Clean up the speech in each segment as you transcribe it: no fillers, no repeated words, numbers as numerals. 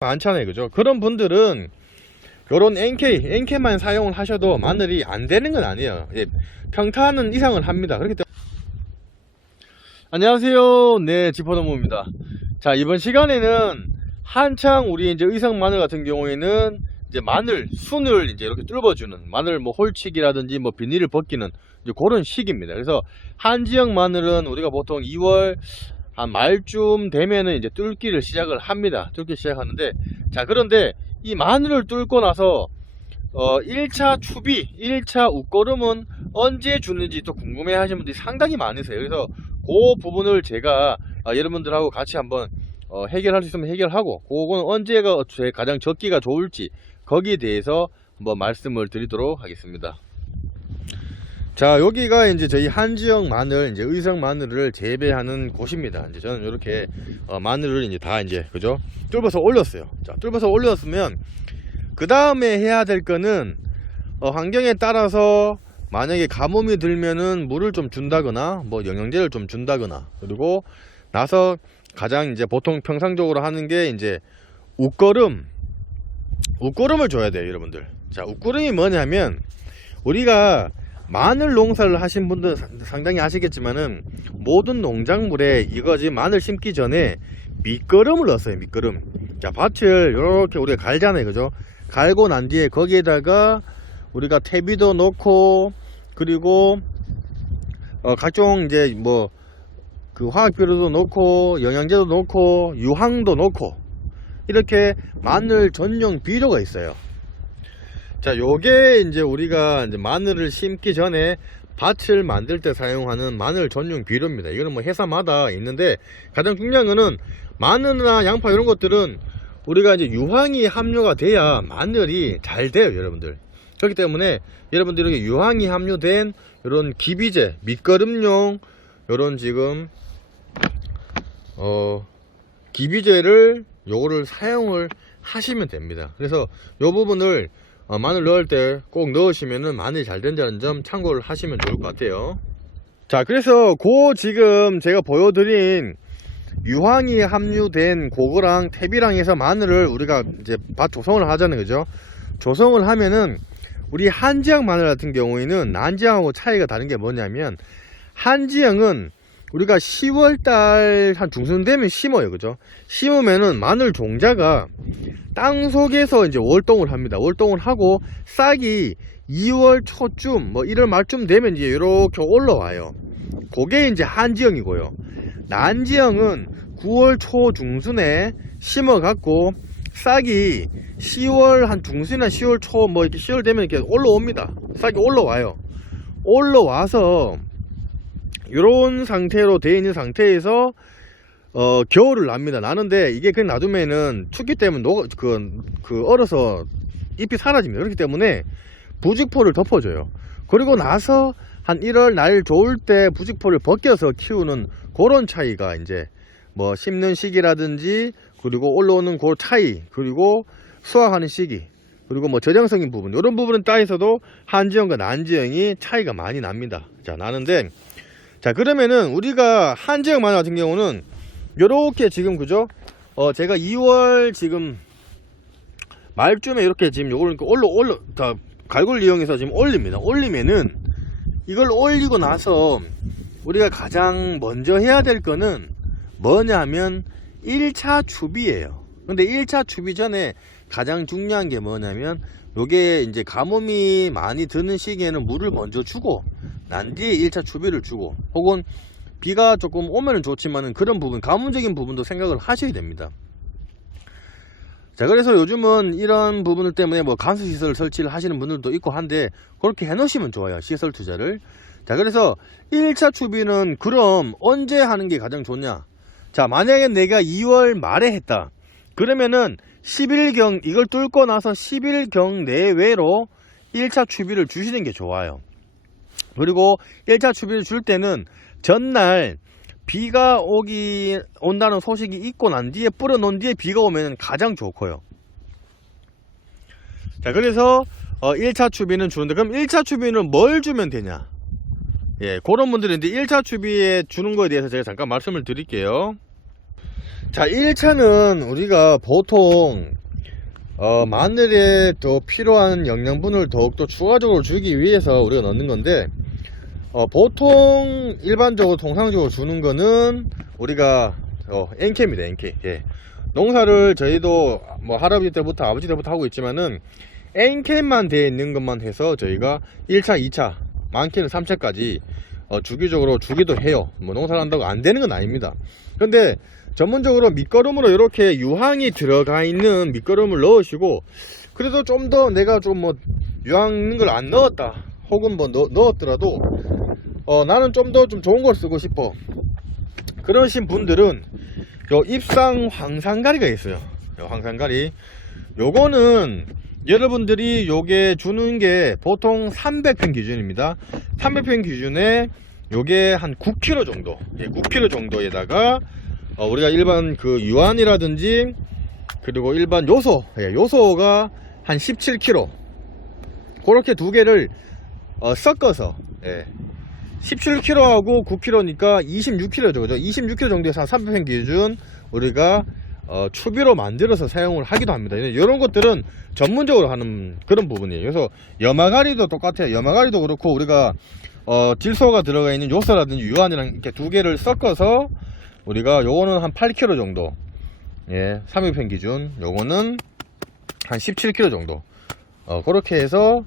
많잖아요, 그죠? 그런 분들은 요런 NK만 사용을 하셔도 마늘이 안 되는 건 아니에요. 예, 평탄은 이상을 합니다. 그렇기 때문에 안녕하세요, 네, 지퍼너무입니다. 자, 이번 시간에는 한창 우리 이제 의성 마늘 같은 경우에는 이제 마늘 순을 이제 이렇게 뚫어주는 마늘 뭐 홀치기라든지 뭐 비닐을 벗기는 이제 그런 시기입니다. 그래서 한 지역 마늘은 우리가 보통 2월 한 말쯤 되면은 이제 뚫기를 시작을 합니다. 뚫기 시작하는데, 자, 그런데 이 마늘을 뚫고 나서 1차 추비, 1차 웃거름은 언제 주는지 또 궁금해 하시는 분들이 상당히 많으세요. 그래서 그 부분을 제가 여러분들하고 같이 한번 해결할 수 있으면 해결하고, 그건 언제가 가장 적기가 좋을지 거기에 대해서 한번 말씀을 드리도록 하겠습니다. 자, 여기가 이제 저희 한지역 마늘, 이제 의성 마늘을 재배하는 곳입니다. 이제 저는 이렇게 마늘을 이제 다 이제, 그죠? 뚫어서 올렸어요. 자, 뚫어서 올렸으면 그 다음에 해야 될 거는 환경에 따라서 만약에 가뭄이 들면은 물을 좀 준다거나 뭐 영양제를 좀 준다거나, 그리고 나서 가장 이제 보통 평상적으로 하는 게 이제 웃거름을 줘야 돼요, 여러분들. 자, 웃거름이 뭐냐면, 우리가 마늘 농사를 하신 분들 상당히 아시겠지만은 모든 농작물에 이거 지금 마늘 심기 전에 밑거름을 넣었어요. 밑거름. 자, 밭을 이렇게 우리가 갈잖아요, 그죠? 갈고 난 뒤에 거기에다가 우리가 퇴비도 넣고, 그리고 각종 이제 뭐 그 화학비료도 넣고 영양제도 넣고 유황도 넣고, 이렇게 마늘 전용 비료가 있어요. 자, 요게 이제 우리가 이제 마늘을 심기 전에 밭을 만들 때 사용하는 마늘 전용 비료입니다. 이거는 뭐 회사마다 있는데, 가장 중요한 거는 마늘이나 양파 이런 것들은 우리가 이제 유황이 함유가 돼야 마늘이 잘 돼요, 여러분들. 그렇기 때문에 여러분들 이렇게 유황이 함유된 이런 기비제, 밑거름용 이런 지금 기비제를 요거를 사용을 하시면 됩니다. 그래서 요 부분을 마늘 넣을 때 꼭 넣으시면은 마늘이 잘 된다는 점 참고를 하시면 좋을 것 같아요. 자, 그래서 지금 제가 보여드린 유황이 함유된 그거랑 퇴비랑 해서 마늘을 우리가 이제 밭 조성을 하잖아요, 그죠? 조성을 하면은 우리 한지역 마늘 같은 경우에는 난지역하고 차이가 다른 게 뭐냐면, 한지역은 우리가 10월달 한 중순 되면 심어요, 그죠? 심으면은 마늘 종자가 땅 속에서 이제 월동을 합니다. 월동을 하고 싹이 2월 초쯤 뭐 1월 말쯤 되면 이제 이렇게 올라와요. 그게 이제 한지형이고요. 난지형은 9월 초 중순에 심어 갖고 싹이 10월 한 중순이나 10월 초 뭐 이렇게 10월 되면 이렇게 올라옵니다. 싹이 올라와요. 올라와서 이런 상태로 되어 있는 상태에서 겨울을 납니다. 나는데 이게 그냥 놔두면은 춥기 때문에 얼어서 잎이 사라집니다. 그렇기 때문에 부직포를 덮어줘요. 그리고 나서 한 1월 날 좋을 때 부직포를 벗겨서 키우는 그런 차이가 이제 뭐 심는 시기라든지, 그리고 올라오는 그 차이, 그리고 수확하는 시기, 그리고 뭐 저장성인 부분, 이런 부분은 따에서도 한지형과 난지형이 차이가 많이 납니다. 자, 나는데, 자, 그러면은 우리가 한지형 마늘 같은 경우는 요렇게 지금, 그죠? 제가 2월 지금 말쯤에 이렇게 지금 요걸 자, 갈고리를 이용해서 지금 올립니다. 올리면은, 이걸 올리고 나서 우리가 가장 먼저 해야 될 거는 뭐냐 하면 1차 추비예요. 근데 1차 추비 전에 가장 중요한 게 뭐냐면, 요게 이제 가뭄이 많이 드는 시기에는 물을 먼저 주고 난 뒤에 1차 추비를 주고, 혹은 비가 조금 오면은 좋지만은 그런 부분, 가뭄적인 부분도 생각을 하셔야 됩니다. 자, 그래서 요즘은 이런 부분들 때문에 뭐 간수시설 설치를 하시는 분들도 있고 한데, 그렇게 해 놓으시면 좋아요, 시설 투자를. 자, 그래서 1차 추비는 그럼 언제 하는 게 가장 좋냐? 자, 만약에 내가 2월 말에 했다, 그러면은 10일경, 이걸 뚫고 나서 10일경 내외로 1차 추비를 주시는 게 좋아요. 그리고 1차 추비를 줄 때는 전날 비가 온다는 소식이 있고 난 뒤에, 뿌려 놓은 뒤에 비가 오면 가장 좋고요. 자, 그래서 1차 추비는 주는데, 그럼 1차 추비는 뭘 주면 되냐? 예, 그런 분들인데 1차 추비에 주는 거에 대해서 제가 잠깐 말씀을 드릴게요. 자, 1차는 우리가 보통 마늘에 더 필요한 영양분을 더욱더 추가적으로 주기 위해서 우리가 넣는 건데, 보통 일반적으로 통상적으로 주는 거는 우리가 NK입니다. NK. 예. 농사를 저희도 뭐 할아버지 때부터 아버지 때부터 하고 있지만은 NK만 되어 있는 것만 해서 저희가 1차 2차 많게는 3차까지 주기적으로 주기도 해요. 뭐 농사를 한다고 안 되는 건 아닙니다. 근데 전문적으로 밑거름으로 이렇게 유황이 들어가 있는 밑거름을 넣으시고, 그래도 좀 더 내가 좀 뭐 유황 걸 안 넣었다 혹은 뭐 넣었더라도 나는 좀 더 좀 좋은 걸 쓰고 싶어, 그러신 분들은 요 입상 황산가리가 있어요. 요 황산가리, 요거는 여러분들이 요게 주는 게 보통 300편 기준입니다. 300편 기준에 요게 한 9kg 정도, 9kg 정도에다가 우리가 일반 그 유한이라든지 그리고 일반 요소가 한 17kg, 그렇게 두 개를 섞어서 17kg하고 9kg니까 26kg죠. 그죠? 26kg 정도에서 한 300편 기준 우리가 추비로 만들어서 사용을 하기도 합니다. 이런 것들은 전문적으로 하는 그런 부분이에요. 그래서 염화가리도 똑같아요. 염화가리도 그렇고 우리가 질소가 들어가 있는 요소라든지 유한이랑 이렇게 두 개를 섞어서 우리가 요거는 한 8kg 정도, 300편 기준, 요거는 한 17kg 정도, 그렇게 해서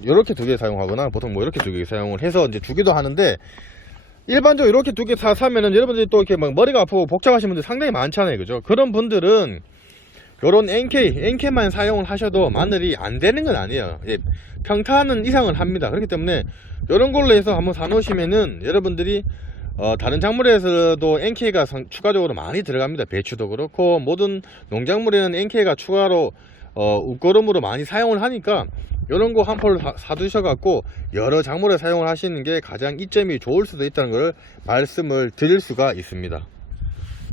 이렇게 두 개 사용하거나 보통 뭐 이렇게 두 개 사용을 해서 이제 주기도 하는데, 일반적으로 이렇게 두 개 다 사면은 여러분들이 또 이렇게 막 머리가 아프고 복잡하신 분들 상당히 많잖아요. 그죠? 그런 분들은 요런 NK만 사용을 하셔도 마늘이 안 되는 건 아니에요. 평탄은 이상을 합니다. 그렇기 때문에 이런 걸로 해서 한번 사 놓으시면은 여러분들이 다른 작물에서도 NK가 추가적으로 많이 들어갑니다. 배추도 그렇고 모든 농작물에는 NK가 추가로 웃거름으로 많이 사용을 하니까 이런 거 한 포를 사두셔 갖고 여러 작물에 사용을 하시는 게 가장 이점이 좋을 수도 있다는 걸 말씀을 드릴 수가 있습니다.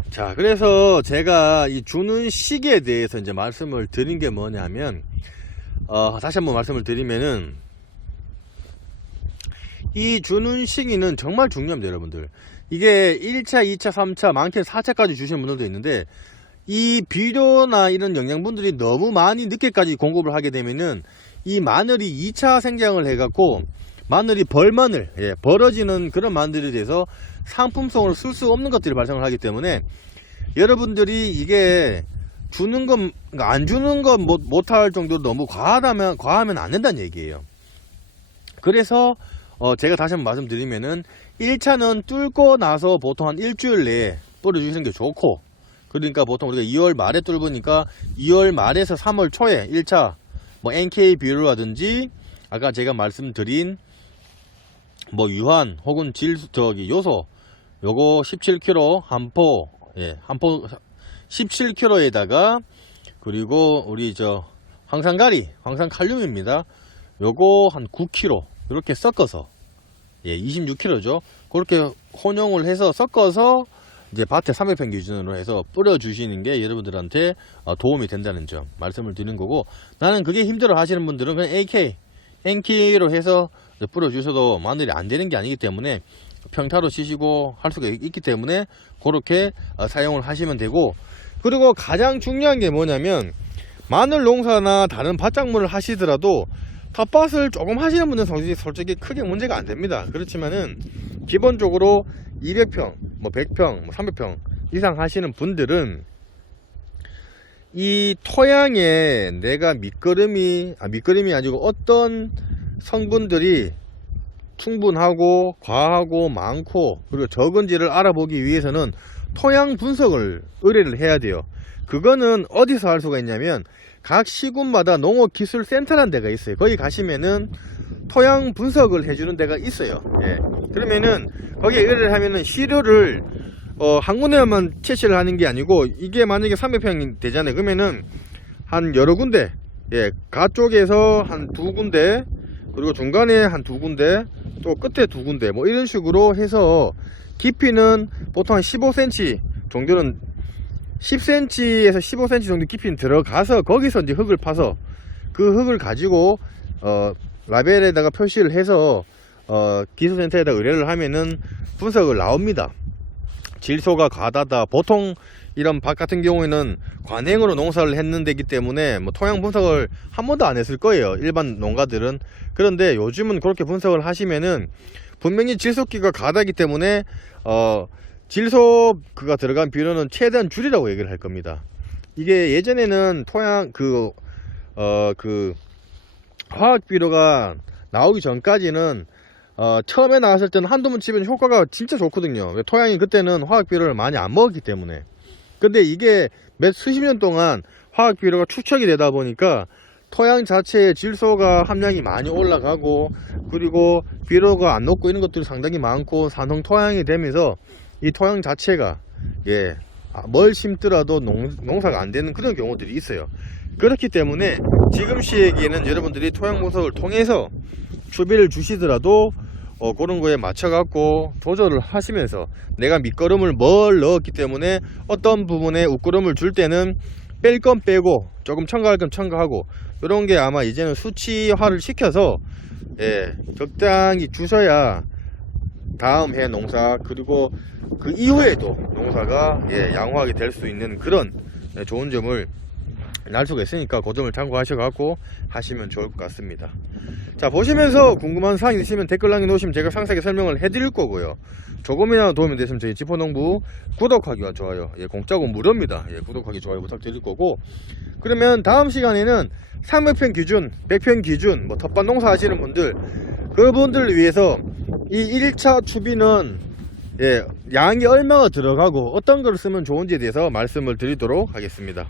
자, 그래서 제가 이 주는 시기에 대해서 이제 말씀을 드린 게 뭐냐면, 다시 한번 말씀을 드리면은, 이 주는 시기는 정말 중요합니다, 여러분들. 이게 1차, 2차, 3차, 많게는 4차까지 주시는 분들도 있는데, 이 비료나 이런 영양분들이 너무 많이 늦게까지 공급을 하게 되면은 이 마늘이 2차 생장을 해갖고 마늘이 벌어지는 그런 마늘이 돼서 상품성으로 쓸 수 없는 것들이 발생을 하기 때문에, 여러분들이 이게 주는 건, 안 주는 건 못할 정도로 너무 과하면 안 된다는 얘기예요. 그래서 제가 다시 한번 말씀드리면은 1차는 뚫고 나서 보통 한 일주일 내에 뿌려주시는 게 좋고, 그러니까 보통 우리가 2월 말에 뚫으니까 2월 말에서 3월 초에 1차 뭐 NK 비료라든지 아까 제가 말씀드린 뭐 유한 혹은 요소 요거 17kg 한 포 17kg에다가, 그리고 우리 황산칼륨입니다. 요거 한 9kg 이렇게 섞어서 26kg죠. 그렇게 혼용을 해서 섞어서 이제 밭에 300편 기준으로 해서 뿌려 주시는 게 여러분들한테 도움이 된다는 점 말씀을 드리는 거고, 나는 그게 힘들어 하시는 분들은 그냥 NK로 해서 뿌려 주셔도 마늘이 안 되는 게 아니기 때문에 평타로 치시고 할 수가 있기 때문에 그렇게 사용을 하시면 되고, 그리고 가장 중요한 게 뭐냐면, 마늘 농사나 다른 밭작물을 하시더라도 텃밭을 조금 하시는 분들은 솔직히 크게 문제가 안 됩니다. 그렇지만은 기본적으로 200평, 뭐 100평, 뭐 300평 이상 하시는 분들은 이 토양에 내가 밑거름이 아니고 어떤 성분들이 충분하고 과하고 많고 그리고 적은지를 알아보기 위해서는 토양 분석을 의뢰를 해야 돼요. 그거는 어디서 할 수가 있냐면 각 시군마다 농업기술센터라는 데가 있어요. 거기 가시면은 토양 분석을 해주는 데가 있어요. 그러면은 거기에 의뢰를 하면은 시료를 한 군데만 채취를 하는 게 아니고, 이게 만약에 300평이 되잖아요. 그러면은 한 여러 군데, 가 쪽에서 한 두 군데, 그리고 중간에 한 두 군데, 또 끝에 두 군데, 뭐 이런 식으로 해서 깊이는 보통 한 15cm 정도는 10cm에서 15cm 정도 깊이는 들어가서 거기서 이제 흙을 파서 그 흙을 가지고 라벨에다가 표시를 해서 기술센터에다 의뢰를 하면은 분석을 나옵니다. 질소가 과다다. 보통 이런 밭 같은 경우에는 관행으로 농사를 했는데기 때문에 뭐 토양 분석을 한 번도 안 했을 거예요, 일반 농가들은. 그런데 요즘은 그렇게 분석을 하시면은 분명히 질소기가 가다기 때문에 질소가 들어간 비료는 최대한 줄이라고 얘기를 할 겁니다. 이게 예전에는 토양 그 화학 비료가 나오기 전까지는 처음에 나왔을 때는 한두 번 치면 효과가 진짜 좋거든요. 토양이 그때는 화학 비료를 많이 안 먹었기 때문에. 근데 이게 몇 수십 년 동안 화학 비료가 축적이 되다 보니까 토양 자체에 질소가 함량이 많이 올라가고, 그리고 비료가 안 녹고 이런 것들이 상당히 많고 산성 토양이 되면서 이 토양 자체가 뭘 심더라도 농사가 안 되는 그런 경우들이 있어요. 그렇기 때문에 지금 시기에는 여러분들이 토양 분석을 통해서 추비를 주시더라도 그런 거에 맞춰 갖고 조절을 하시면서, 내가 밑거름을 뭘 넣었기 때문에 어떤 부분에 웃거름을 줄 때는 뺄 건 빼고 조금 첨가할 건 첨가하고, 이런 게 아마 이제는 수치화를 시켜서 적당히 주셔야 다음 해 농사, 그리고 그 이후에도 농사가 양호하게 될 수 있는 그런 좋은 점을 날 수가 있으니까 그 점을 참고하셔 갖고 하시면 좋을 것 같습니다. 자, 보시면서 궁금한 사항 있으시면 댓글 남겨놓으시면 제가 상세하게 설명을 해드릴 거고요. 조금이나마 도움이 됐으면 저희 지포농부 구독하기와 좋아요, 공짜고 무료입니다. 구독하기 좋아요 부탁드릴 거고, 그러면 다음 시간에는 300평 기준, 100평 기준 텃밭 농사 하시는 분들, 그분들을 위해서 이 1차 추비는 양이 얼마가 들어가고 어떤 걸 쓰면 좋은지에 대해서 말씀을 드리도록 하겠습니다.